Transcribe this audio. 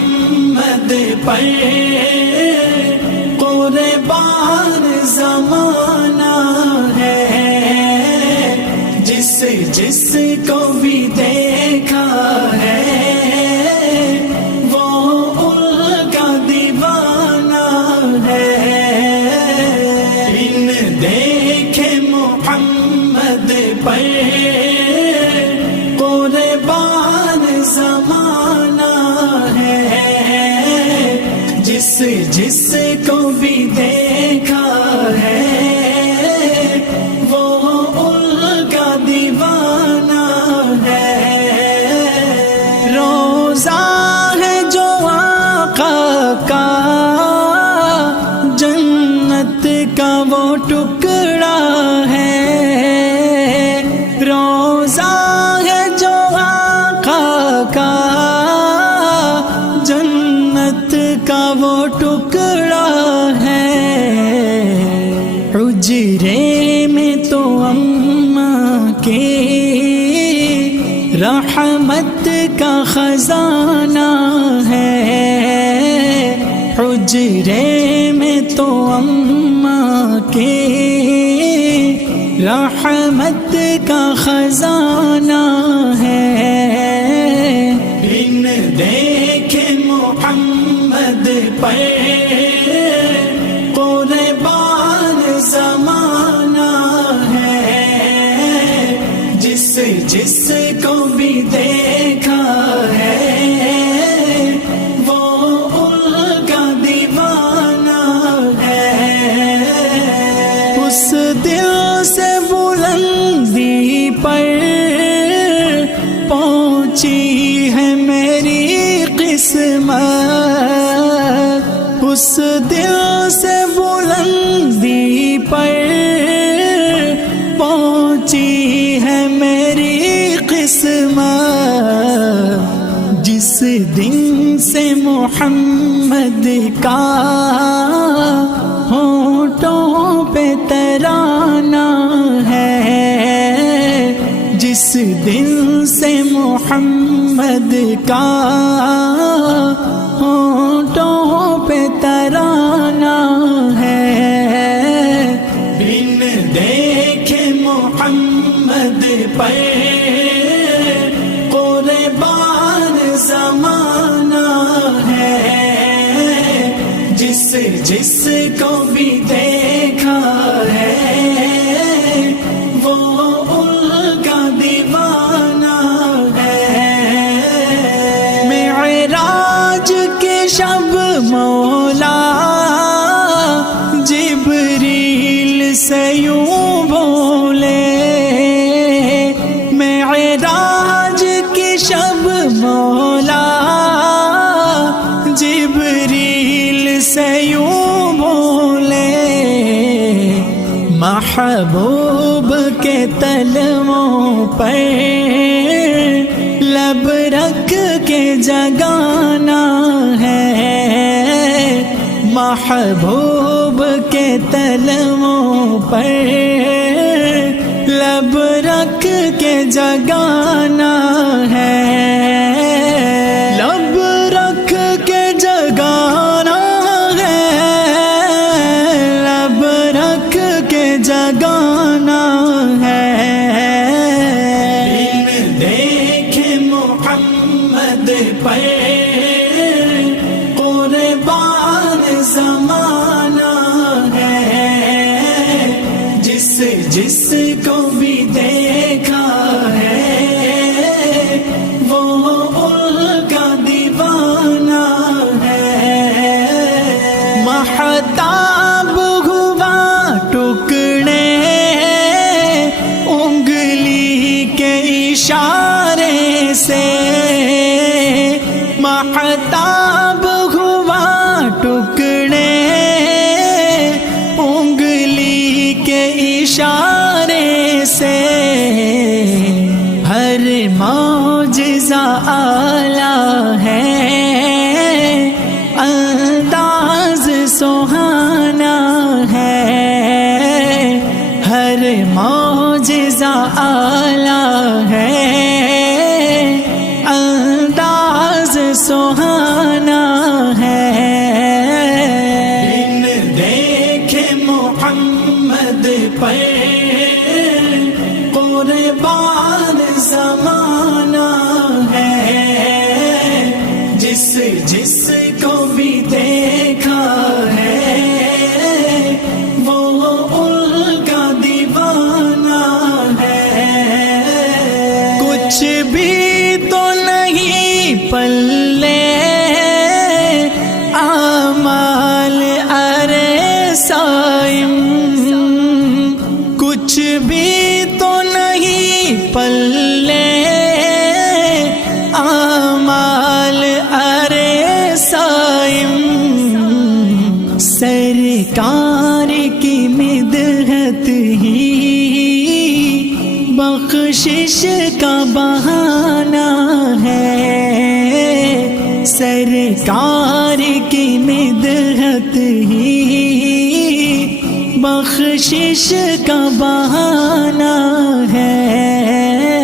محمد پر قربان زمانہ ہے، جس جس کو بھی دیکھا ہے وہ ان کا دیوانہ ہے۔ بن دیکھے محمد پر قربان زمانہ ہے، جس جس کو بھی دیکھا ہے وہ ان کا دیوانہ ہے۔ روزہ ہے جو آقا کا جنت کا وہ ٹکڑا ہے، روزہ ہے جو آقا کا جنت کا وہ ٹکڑا ہے۔ حجرے میں تو اماں کے رحمت کا خزانہ ہے، حجرے میں تو اماں کے رحمت کا خزانہ ہے۔ بن دیکھے محمد پر قربان زمانہ ہے، جس جس کو بھی دیکھا ہے وہ ان کا دیوانہ ہے۔ اس دل سے بلندی پر پہنچی ہے میری قسمت، اس دل سے بلندی پر پہنچی ہے میری قسمت، جس دن سے محمد کا ہونٹوں پہ ترانہ ہے، جس دن سے محمد کا ہونٹوں پہ ترانہ ہے۔ بن دیکھے محمد پر قربان زمانہ ہے، جس جس کو بھی دیکھا ہے وہ ان کا دیوانہ ہے۔ معراج کے شب مولا جبریل سے یوں بولے، معراج کی شب مولا جبریل سے یوں بولے، محبوب کے تلووں پر لب رکھ کے جگانا ہے، محبوب کے تلووں پر لب رکھ کے جگانا ہے، لب رکھ کے جگانا ہے، لب رکھ کے جگانا ہے۔ بن دیکھے محمد پر قربان زمانہ ہے، جس جس کو بھی دیکھا ہے وہ ان کا دیوانہ ہے۔ مہتاب ہوا ٹکڑے انگلی کے اشارے سے، مہتاب ہوا ٹکڑے انگلی کے اشارے سے، ہر معجزہ اعلیٰ ہے، انداز سہانا ہے، ہر معجزہ اعلیٰ ہے، انداز سہانا دیوانہ ہے، جس جس کو بھی دیکھا ہے وہ ان کا دیوانہ ہے۔ کچھ بھی تو نہیں پلے اعمال ارے صائم، کچھ بھی تو نہیں پلے اعمال ارے صائم، سرکار کی مدحت ہی بخشش کا بہانہ ہے، سرکار کی مدحت ہی بخشش کا بہانہ ہے۔